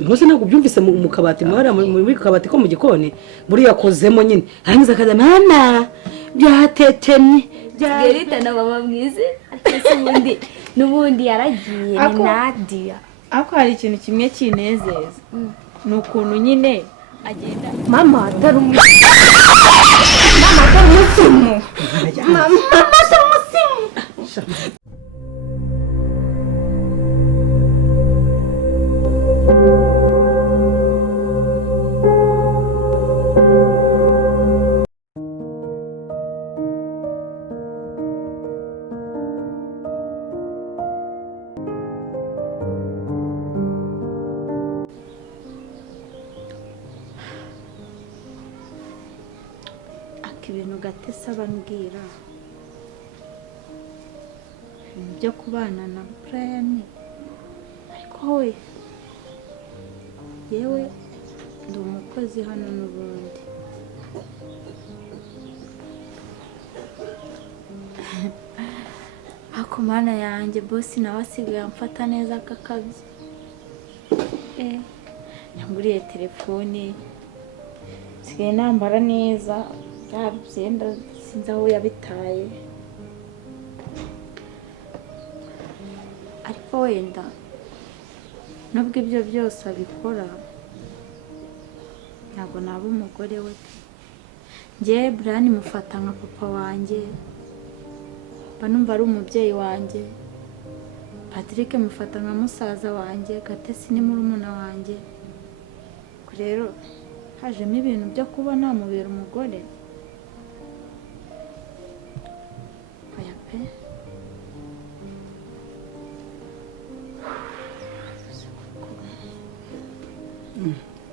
Ntose ntabwo byumvise mu kabati mwara muri kabati ko mu gikoni buri yakozemo nyine hangiza akaza mana byatetemye Gerita na baba mwize atese nubundi yaragiye ni Nadia ako hari ikintu kimwe kinezeza nukuntu nyine agenda mama atari umusimu mama atari umusimu ibintu gatesa bambwira byo kubana na Brian ariko we yewe ndi umukozi hano n'ubundi ako mana yanjye boss nawe asigaye amfata neza kakabye yanguriye telefone sigaye nambara neza byenda sinzi aho yabitaye ariko wenda nubwo ibyo byose abikora ntabwo naba umugore we njye Brian mufata nka papa wanjye banumva ari umubyeyi wanjye Cedric mufata nka musaza wanjye Gatesi ni murumuna wanjye rero hajemo ibintu byo kuba namubera umugore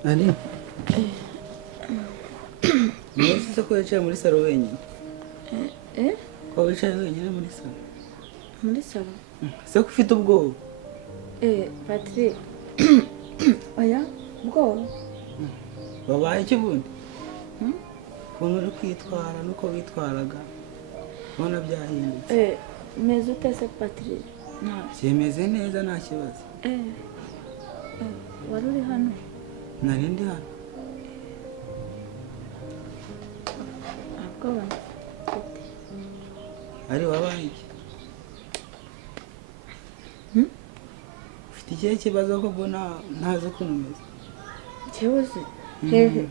Ani? Nese ko yicaye muri salo wenyine. Ko wicaye wenyine muri salo. Muri salo? Se ko ufite ubwoba? Patrick. Oya, ubwoba. Babaye iki bundi? Kuntu uri kwitwara nuko witwaraga. Ubona byahindutse. Meze utese Patrick? Cyemeze neza nta kibazo. Wari uri hano? Nari ndi hano. Akubona. Ari wabaye iki? Ufite ikihe kibazo ko mbona ntazi ukuntu umeze? Kibazo? Hehe.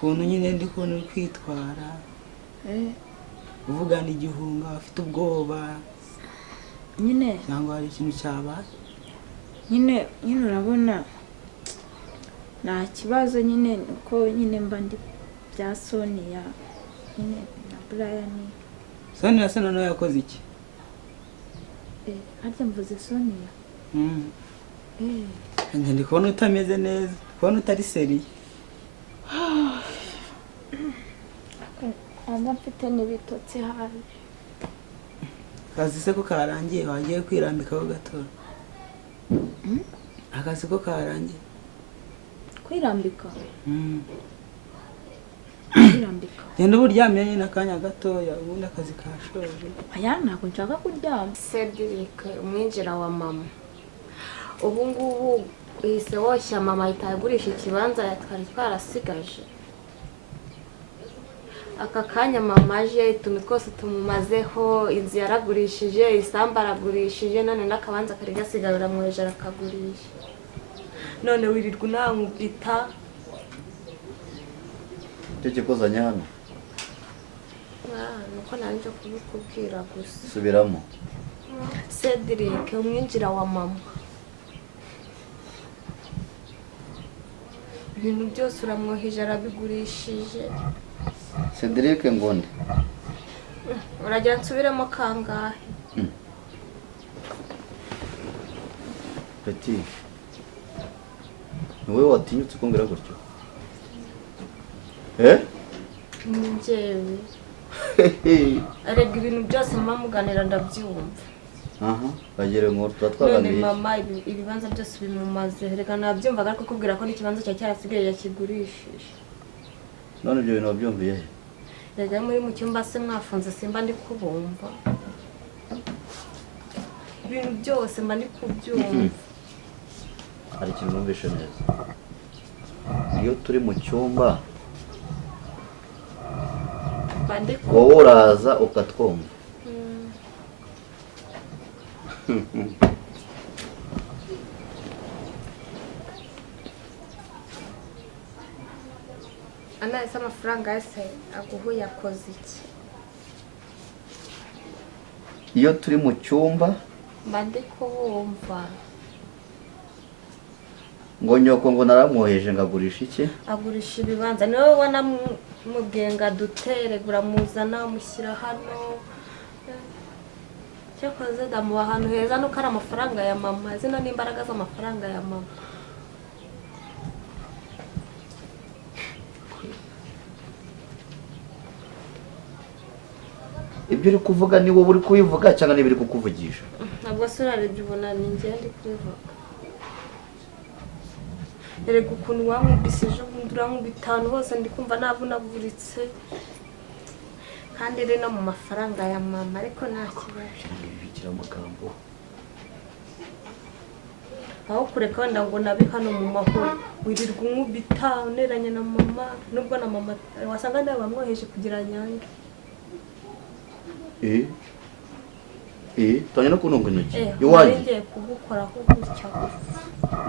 Kuntu nyine ndi kuntu uri kwitwara. Uvugana igihunga, afite ubwoba. Nyine cyangwa hari ikintu cyabaye? Nyine urabona nta kibazo nyine uko nyine mba ndi bya Sonia nyine na Brian. Sonia se none yakoze iki? Harya mvuze Sonia? Njye ndi kubona utameze neza, kubona utari seriye. Anga mfite n'ibitotsi habi. Akazi se ko karangiye wagiye kwirambikaho gato? Akazi ko karangiye? Kwirambika? Kwirambika? Genda uburyamye nyine akanya gatoya ubundi akazi kashoje. Aya ntabwo nshaka kuryama. Cedric umwinjira wa mama ubu ngubu ihise woshya mama itagurisha ikibanza yatwari twarasigaje aka kanya mama aje tumi twose tumumazeho inzu yaragurishije isamba aragurishije none n'akabanza kari gasigarira mu hejuru akagurisha none wirirwa nankubita cyo kikozanya hano nuko nanje kubikubwira gusa subiramo Cedric umwinjira wa mama ibintu byose uramwoheje arabigurishije Cedric Ngonde uragira nsubiremo kangahe Petit ni wowe watinyutse kumbwira gutyo njyewe arega ibintu byose muganira ndabyumva bagere mu twaganiriye none mama ibibanza byose bimumaze reka nabyumvaga ariko kubwira ko n'ikibanza cya cyarasigaye yakigurishije none ibyo bintu wabyumviye he yajya muri mu cyumba se mwafunze simba ndi kubumva ibintu byose mba ndi kubyumva hari ikintu numvishe neza. Iyo turi mu cyumba wowe uraza ukatwumva. Ese amafaranga yose aguha yakoze iki? Iyo turi mu cyumba mba ndi kubumva. ngo nyoko ngo naramwoheje ngagurisha iki? Agurisha ibibanza. Niwe wanamubwiye ngo adutere uramuzana umushyira hano. Cyakoze ndamuha ahantu heza nuko ari amafaranga ya mama. Zino ni imbaraga z'amafaranga ya mama. Ibyo uri kuvuga ni wowe uri kubivuga cyangwa ni biri kukuvugisha? Ntabwo se urarebye ubona ni njye ndi kubivuga. Erega ukuntu wankubisije ubundi urankubitanu hose ndi kumva navunaguritse. Kandi iri no mu mafaranga ya mama ariko nta kibazo. Bikira amagambo. Aho kureka wenda ngo nabi hano mu mahoro wirirwa unkubita uneranye na mama nubwo na mama wasanga nawe bamwoheje kugira nyange. Tanya no kununga intoki. Iwanjye ngiye kugukoraho gutya gusa.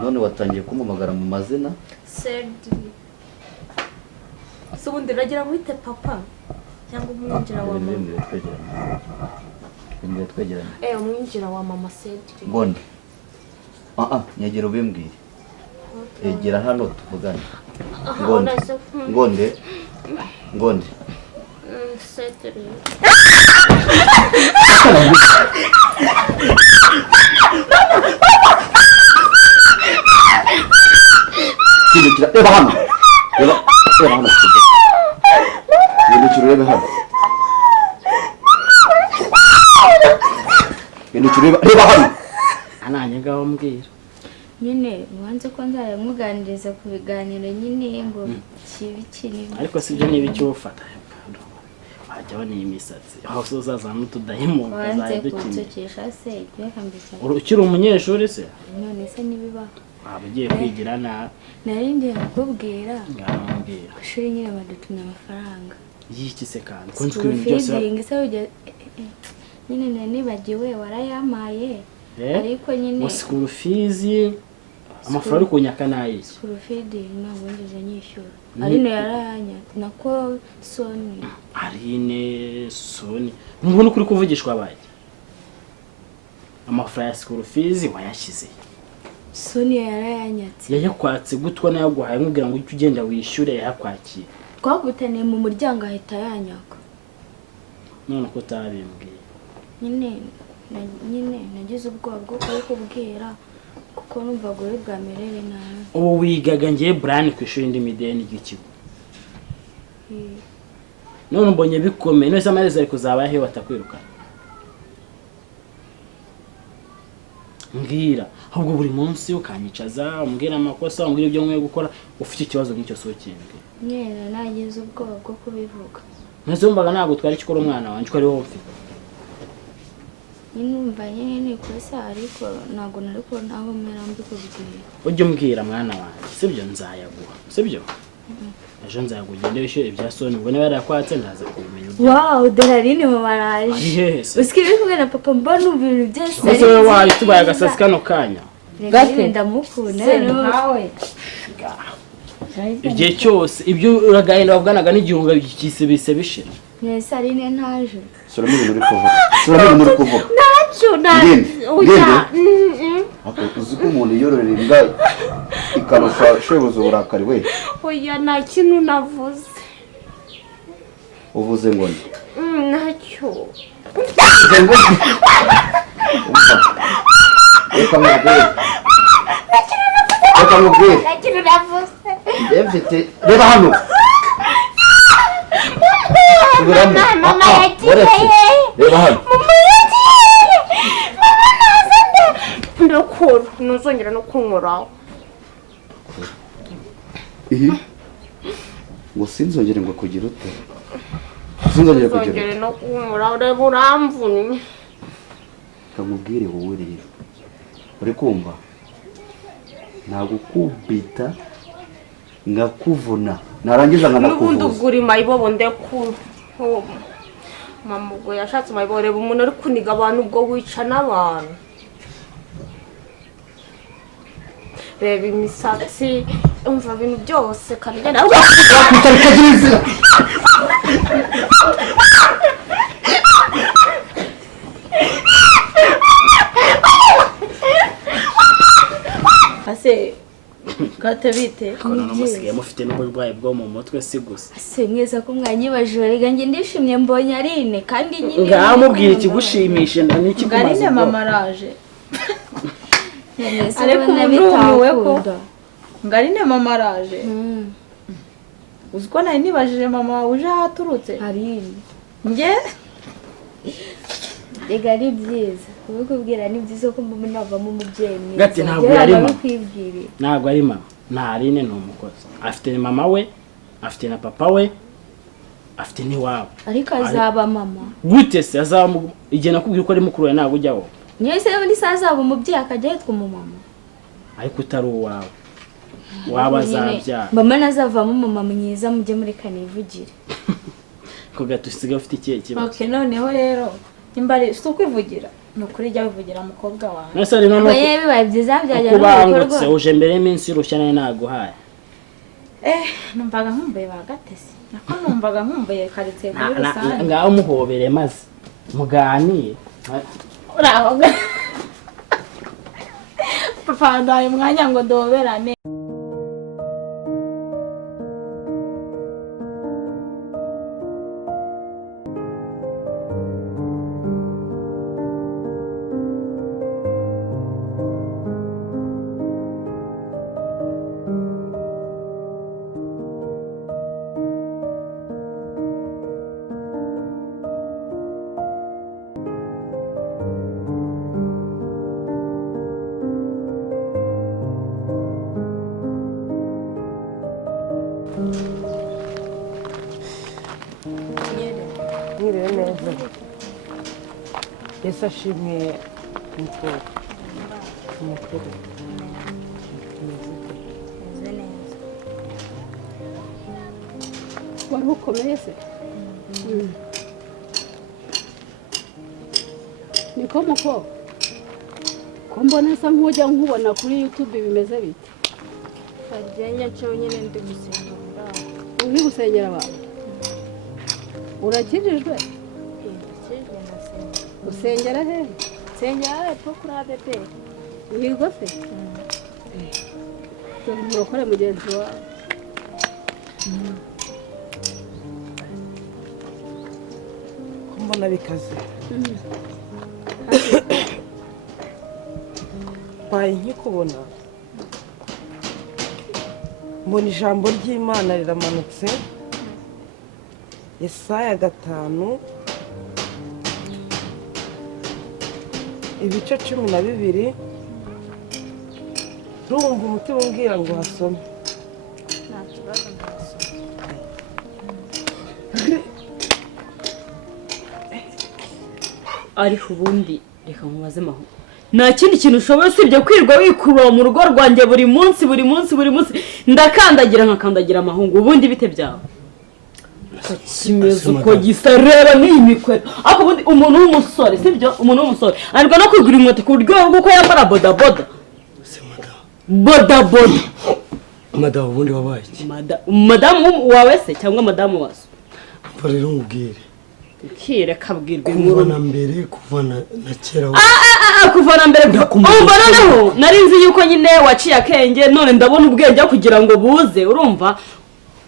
None watangiye kumumagara mu mazina? Cedric. So ubundi ragira mwite papa cyangwa umwinjira wa mama. Ngiye twegerana. Umwinjira wa mama Cedric. Ngondi. Nyegera ubimbwire. Egera hano tuvugane. Ngondi. Cedric. Reba hano. Reba hano. Reba hano. Reba hano. Ananye ngaho mbwira. Nyine wanze ko nzamuganiriza ku biganiro nyine ngo kibi kinini. Ariko sibyo nibiki ufata. Wajyaho ni imisatsi. Aho uzaza n'utudahimo wanze kunsokesha se reka mbisa. Ukiri umunyeshuri se? None se nibiba. Abagiye kwigira na nari ngiye kukubwira. Ngambwira. Kushuri nyine badutuna amafaranga. Yiki se kandi? Kunzwe ibintu byose. Nyine nibagiwe warayamaye. Ariko nyine school fees amafaranga kunyaka nayi. School fees ntabwo ngeze nyishyura. Arine yarayanya nako Soni. Arine Soni. Mbona kuri kuvugishwa abaye. Amafaranga ya school fees wayashyize. Soni yarayanyatse. Yayakwatse gutwa nayo guhaye nkubwira ngo ujye ugenda wishyure yakwakira. Twagutane mu muryango ahita yanyaka. None ko tabimbwiye. Nyine nagize ubwoba bwo kubwira kuko numva gore bwamerere nabi. Ubu wigaga ngiye Brian ku ishuri ndi mideni y'ikigo. None mbonye bikomeye nose amaherezo ari kuzaba he watakwirukana. Mbwira ahubwo buri munsi ukanyicaza umbwira amakosa umbwira ibyo nkwiye gukora ufite ikibazo nk'icyo sokimbwe. Nyene nagize ubwoba bwo kubivuga. Ntazombaga ntabwo twari kikora umwana wanje ko ari wowe ufite. Numva nyine kosa ariko ntabwo nari ko naho mera mbikubwiye. Ujye umbwira mwana wanjye sibyo nzayaguha sibyo? Ejo nzagugende wishyure ibya Soni ubwo niba yarakwatse ndaza kubimenya. Wow, Dorarine mu baraje. Usikiri kumwe na papa mbona ibintu byose. Ese wowe wayi tubaye agasasi kano kanya. Gate ndamukunda nawe. Igihe cyose ibyo uragahenda wavuganaga n'igihunga bikisibise bishira. Nese Arine ntaje. Suramo ibintu uri kuvuga. Nacho uzi ko umuntu yororera imbwa ikaruka shebuza uburakari we. Oya nta kintu navuze. Uvuze ngo ni? Nacyo. Reka mubwire. Nacyo navuze. Reba hano. Reba hano. Ndakora ntuzongera no kunkoraho. Ngo sinzongere ngo kugira ute. Sinzongere kugira. No kunkoraho reba uramvunye. Kamubwire wowe rero. Uri kumva? nagukubita ngakuvuna narangiza nkanakuvuza n'ubundi ugura mayibobo ndekuru mama ubwo yashatse mayibobo reba umuntu ari kuniga abantu ubwo wica n'abantu reba imisatsi umva ibintu byose kandi nawe ase gate bite none musigaye mufite n'uburwayi bwo mu mutwe si gusa ase mweza ko mwanyibajorega nge ndishimye mbonye Arine kandi nyine ngamubwira ikigushimishe n'iki kumaze Arine mama araje ariko urumiwe ko Arine mama araje uziko nari nibajije mama wawe uje ahaturutse Arine nge Ega ari byiza kubikubwira ni byiza ko mbona navamo umubyeyi mwiza gati ntabwo yari mama kwibwira ntabwo ari mama nta Arine ni umukozi afite mama we afite na papa we afite n'iwabo ariko azaba mama gute se azamu igihe nakubwiye ko ari mukuru we ntabwo ujyaho nyese ni sazaba umubyeyi akajya yitwa umumama ariko utari uwawe waba azabyara mama nazavamo umumama mwiza mujye muri kanivugire ko gato usigaye ufite ikihe kibazo okay noneho rero imbari si ukwivugira ni ukuri jya wivugira umukobwa wawe nase ari none yewe bibaye byiza byajya kubangutse uje mbere y'iminsi irushya nayo naguhaye numvaga nkumbuye bagatese nako numvaga nkumbuye karitsiye kuri rusange ngaho muhobere maze muganire uraho papa ndaye umwanya ngo doberane Mwiriwe neza Yesu ashimwe umukuru wari ukomeye se niko muko ko mbona asa nk'ujya nkubona kuri YouTube bimeze bite Kagenya cyo nyine ndi gusenga uri gusengera abantu urakijijwe usengera he nsengera hepfo kuri ADP yego se murokore mugenzi wawe ko mbona bikaze baye nkikubona mbona ijambo ry'Imana riramanutse Yesaya 5 ibice 12 rumva umutima umbwira ngo hasome nta kibazo ariko ubundi reka mubaze maho nta kindi kintu ushoboye usibye kwirwa wikurura mu rugo rwanjye buri munsi ndakandagira nkakandagira amahungu ubundi bite byawe kimeze uko gisa rero n'iyi mikweto ariko ubundi umuntu w'umusore sibyo umuntu w'umusore ariko no kwigura inkweto ku buryo bw'uko yambara bodaboda bodaboda madamu ubundi wabaye iki madamu wawe se cyangwa madamu waso mva rero nkubwire ukire kabwirwa kuva na mbere kuva na kera kuva na mbere umva noneho nari nzi yuko nyine waciye akenge none ndabona ubwenge kugira ngo buze urumva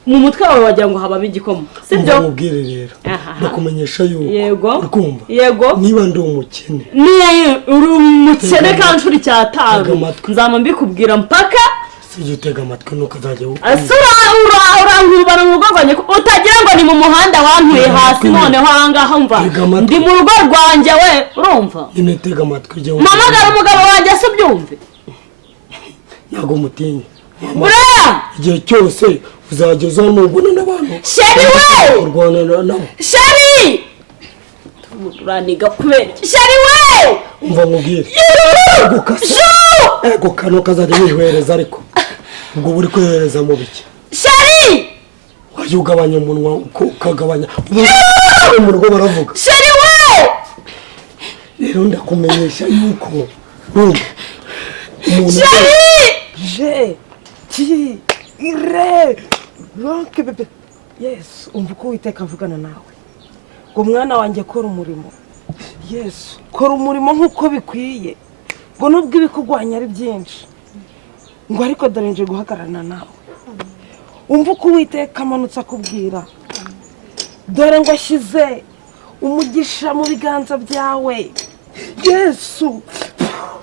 mu mutwe wawe wagira ngo habamo igikoma sibyo nkubwire rero ndakumenyesha yuko yego urikumva yego niba ndi umukene uri umukene kandi uri cyataru nzama mbikubwira mpaka sijye utega amatwi nuko azajya urangurubana mu rugo rwanjye utagira ngo ni mu muhanda wantuye hasi noneho ahangaha mva ndi mu rugo rwanjye we urumva nyine tega amatwi jya mpamagara umugabo wanjye se ubyumve ntabwo mutinya buriya igihe cyose uzajya uzamubona n'abantu sheri we urwana nabo sheri uraniga kubera sheri we umva nkubwire sheri ego kano kazajya yihwereza ariko ubwo buri kwihereza mu biki sheri wajya ugabanya umunwa ukagabanya mu rugo baravuga sheri we rero ndakumenyesha yuko umuntu je ti ire ronke bebe yesu umva uko Uwiteka avugana nawe ngo mwana wanjye kora umurimo yesu kora umurimo nk'uko bikwiye ngo nubwo ibikugwanya ari byinshi ngo ariko dore nje guhagararana nawe umva uko Uwiteka amanutse akubwira dore ngo ashyize umugisha mu biganza byawe yesu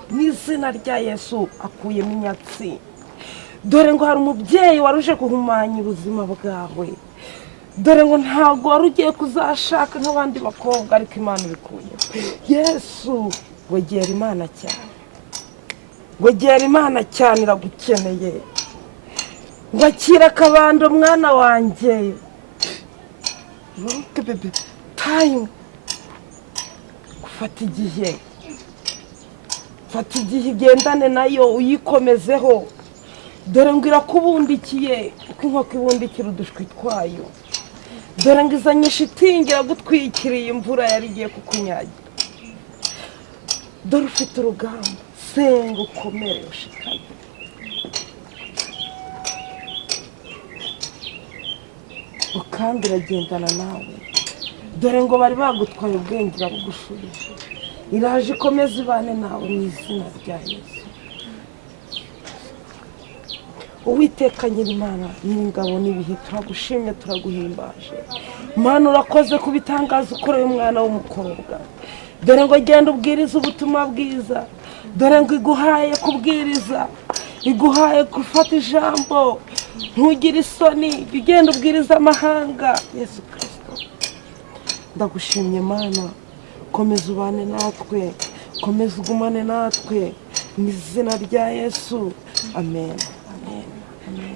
mu izina rya yesu akuyemo inyatsi dore ngo hari umubyeyi waruje guhumanya ubuzima bwawe dore ngo ntabwo wari ugiye kuzashaka nk'abandi bakobwa ariko Imana ibikuye yesu wegera Imana cyane wegera Imana cyane iragukeneye ngo akira akabando mwana wanjye roke bebe time gufata igihe fata igihe ugendane nayo uyikomezeho dore ngo irakubundikiye uko inkoko ibundikira udushwi twayo dore ngo izanye shitingi iragutwikiriye imvura yari igiye kukunyagira dore ufite urugamba senga ukomere ushikame kandi iragendana nawe dore ngo bari bagutwaye ubwenge irabugushubije iraje ikomeze ibane nawe mu izina rya Yesu Uwiteka Nyirimana nyir'ingabo n'ibihe turagushimye turaguhimbaje Mana urakoze kubitangaza ukoreye umwana w'umukobwa dore ngo genda ubwiriza ubutumwa bwiza dore ngo iguhaye kubwiriza iguhaye gufata ijambo ntugire isoni ugenda ubwiriza amahanga Yesu Kristo ndagushimye Mana komeza ubane natwe komeza ugumane natwe mu izina rya Yesu amen amen amen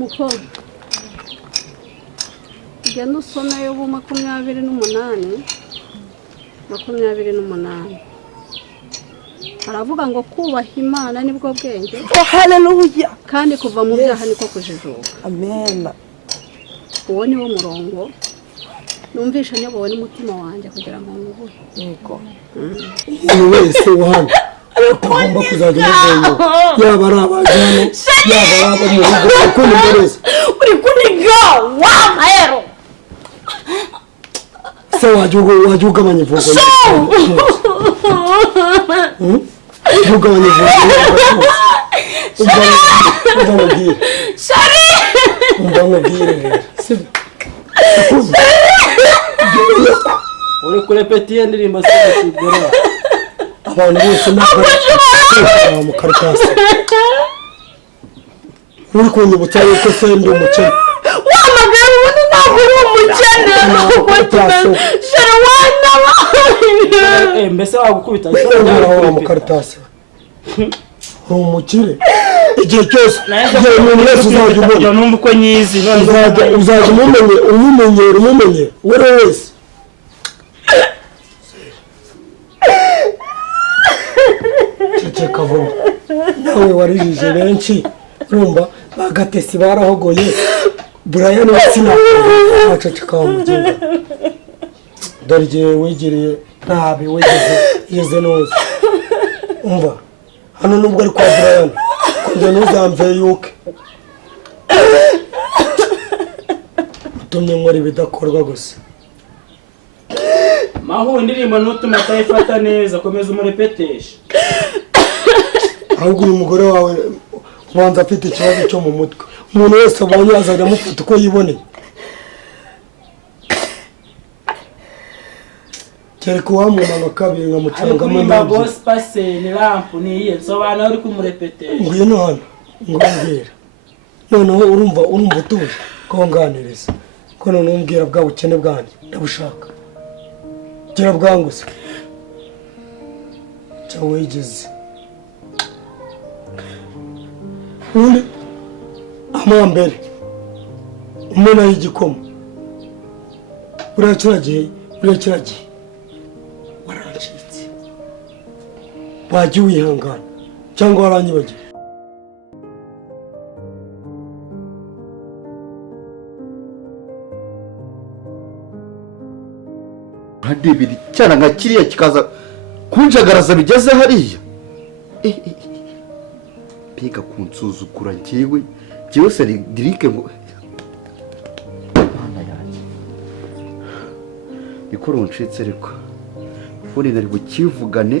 mukobwa ugenda usome Yobu 28 haravuga ngo kubaha Imana nibwo bwenge haleluya kandi kuva mu byaha niko kujijuka amen uwo ni wo murongo numvisha nyobowe n'umutima wanjye kugira ngo ngubuhe yego umuntu wese wahana agomba kuzajya muzengo yaba ari abajyano yaba ari abo mu rugo uko nimbereza uri kuniga wa mahero se wajya ugabanya ivugo ugabanya ivugo umubwire shari umubwire sibyo uri kurepetiye indirimbo se kigora abantu bose ntabwo mu karitasi uri kunyibutsa yuko se ndi umukene wamagara ubundi ntabwo uri umukene shari wanaba mbese wagukubita mu karitasi uri umukire igihe cyose igihe umuntu wese uzajya ubona numva uko nyizi uzajya umumenye uwo ari we wese ceceka vuba nawe warijije benshi urumva bagatesi barahogoye Brian wasinakora ceceka wamugenga dore igihe wegereye ntabe wegeze neza umva hano nubwo ari kwa Brian kujya ntuzamve yuke utumye nkora ibidakorwa gusa mahu indirimbo ntutuma atayifata neza komeza umurepeteshe ahubwo uyu mugore wawe ubanza afite ikibazo cyo mu mutwe umuntu wese abonye azajya amufata uko yiboneye kereka uwamumana kabiri nkamucangamo nabyo boss passe ni lamp niye nsobanura uri kumurepetesha ngwino hano ngambwira noneho urumva utuje konganiriza ko none umbwira bwa bukene bwanjye ndabushaka gira bwanguse cyangwa wigeze undi amambere umena y'igikoma uriya kiragiye waracitse wajya wihangana cyangwa waranyibagiwe. hadibiri cyana nka kiriya kikaza kunjagaraza bigeze hariya biga kunsuzugura njyewe Cedric ngo Mana yanjye niko runcitse ariko ubundi nari bukivugane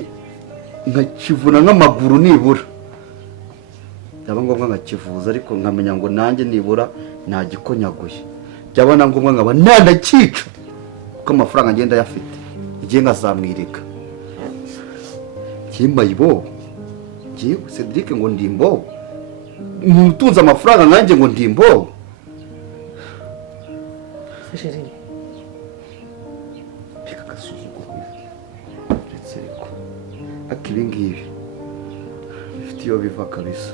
nkakivuna nk'amaguru nibura byaba ngombwa nkakivuza ariko nkamenya ngo nanjye nibura nagikonyaguye byaba na ngombwa nkaba nanakica kuko amafaranga ngenda yafite igihe nkazamwirika kimbaye ibobo ngiye Cedric ngo ndi imbobo mutunze amafaranga nanjye ngo ndi imbobo Chérie pika gasuzuguro ndetse ariko akibi ngibi bifite iyo biva kabisa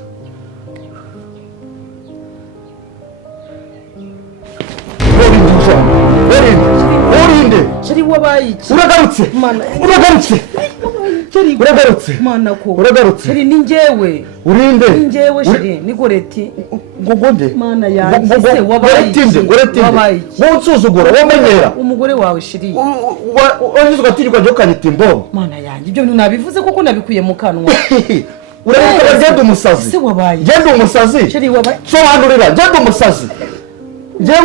urinde Chérie wabaye iki uragarutse mana ko uragarutse Chérie ni njyewe urinde ni njyewe Chérie ni Goreth ngogonde mana yanjye se wabaye iki wabaye wowe nsuzugura wamenyera umugore wawe Chérie wanyuze ugatirwa njye ukanyita imbobo mana yanjye ibyo nabivuze koko nabikuye mu kanwa urabona genda umusazi se wabaye genda umusazi Chérie wabaye sobanurira genda umusazi njye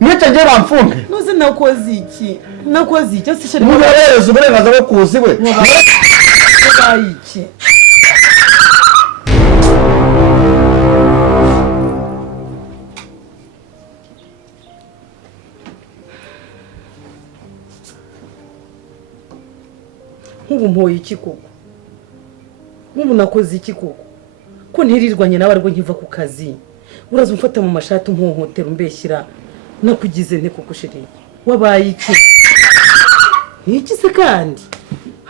mwice njye bamfunge noze nakoze iki se Chérie muhereza uburenganzira bwo kuzi we wabaye iki nk'ubu mpoye iki koko nk'ubu nakoze iki koko ko ntirirwanye nawe ariko nkiva ku kazi uraza umfata mu mashati umpohotera umbeshyira nakugize nte koko Chérie wabaye iki iki se kandi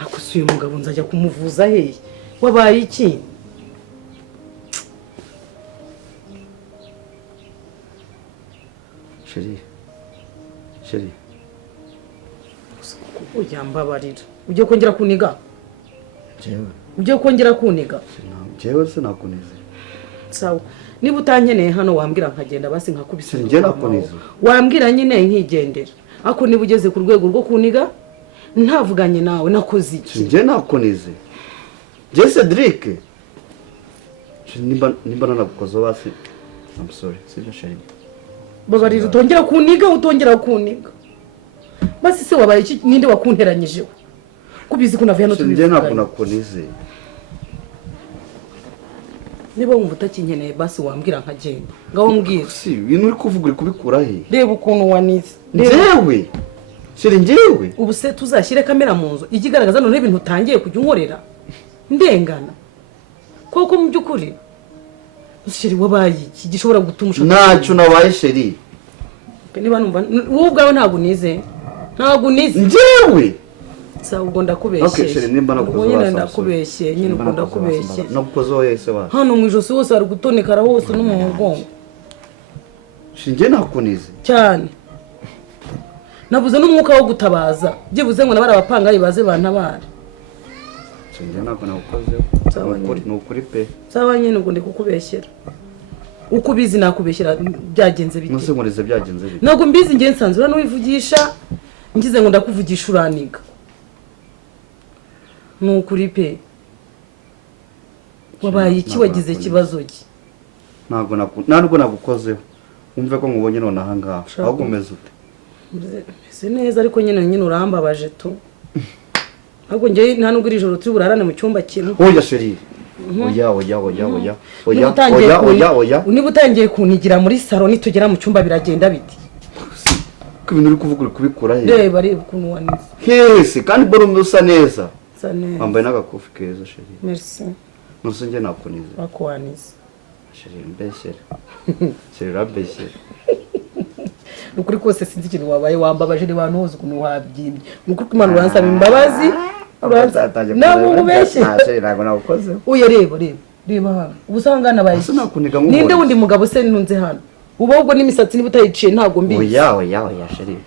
akusuye umugabo nzajya kumuvuza hehe wabaye iki Chérie ujyambabarira ugiye kongera kuniga jewe ugiye kongera kuniga jewe sinakunize sawa niba utankeneye hano wambwira nkagenda basi nkakubise njye nakunize wambwira nyine nkigendera ako niba ugeze ku rwego rwo kuniga ntavuganye nawe nakoze iki njye nakunize njye Cedric nimba nanagukoze basi I'm sorry sibyo Chérie babarira utongera kuniga basi se wabaye iki ninde wakunteranyijeho kubizi kunavuye hano tubivuga njye ntabwo nakunize niba wumva utakinkeneye basi wambwira nkagenda ngaho mbwira si ibintu uri kuvuga uri kubikura he reba ukuntu wanize njyewe Chérie njyewe ubu se tuzashyire kamera mu nzu ijya igaragaza none ibintu utangiye kujya unkorera ndengana koko mu by'ukuri Chérie wabaye iki gishobora gutuma ushaka ntacyo nabaye Chérie niba numva wowe ubwawe ntabwo nize njyewe sawa ubwo ndakubeshye okay Chérie nimba nagukoze nyine ndakubeshye nyine ubwo ndakubeshye nagukoze wese ba hano mu ijosi hose hari gutonekara hose no mu mugongo njye nakunize cyane nabuze n'umwuka wo gutabaza byibuze ngo nabara abapangayi baze bantabare njye ntabwo nagukoze ni ukuri pe sawa nyine ubwo ndi kukubeshyera uko ubizi nakubeshyera byagenze bite nose nkurize byagenze bite ntabwo mbizi ngiye nsanzwe urano wivugisha ngize ngo ndakuvugisha uraniga ni ukuri pe wabaye iki wagize ikibazo ki ntabwo nagukozeho wumve ko nkubonye none aha ngaha ahubwo umeze ute meze neza ariko nyine urambabaje tu ahubwo njye nta nubwo iri joro turi burarane mu cyumba kimwe oya Chérie oya niba utangiye kunigira muri salo nitugera mu cyumba biragenda biti ko ibintu uri kuvuga uri kubikura he reba ukuntu wanize hese kandi borume usa neza wambaye n'agakofi keza Chérie merci nose njye nakunize bakwanize Chérie mbeshyere Chérie urambeshyere ukuri kose sinzi ikintu wabaye wambabaje ni bantu hose ukuntu wabyimbye nuko Imana uransaba imbabazi nabo mubeshye ntabwo nagukoze uye reba hano ubusangana baye ninde wundi mugabo se ntunze hano uba ubwo n'imisatsi niba utayiciye ntabwo mbizi oya Chérie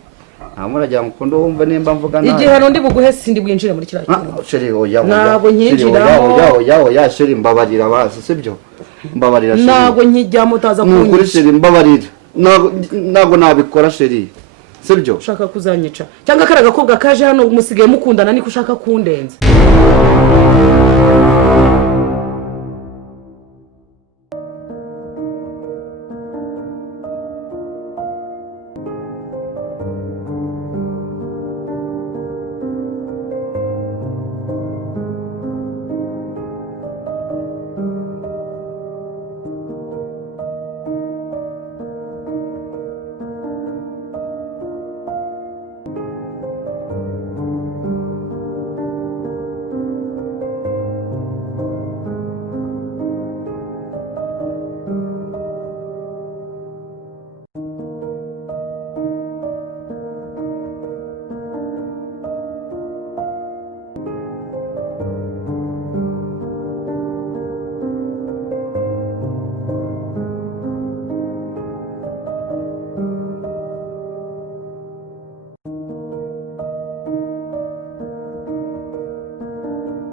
muragira ngo ukunde wumva nimba mvuga nabi igihano ndi buguhe sindi bwinjire muri kiriya kintu sheri oya ntabwo nkijiramo oya sheri mbabarira basi sibyo mbabarira sheri ntabwo nkijyamo utaza kunyisha nukuri kunyisha sheri mbabarira ntabwo nabikora sheri sibyo ushaka kuzanyica cyangwa kari agakobwa kaje hano musigaye mukundana niko ushaka kundenza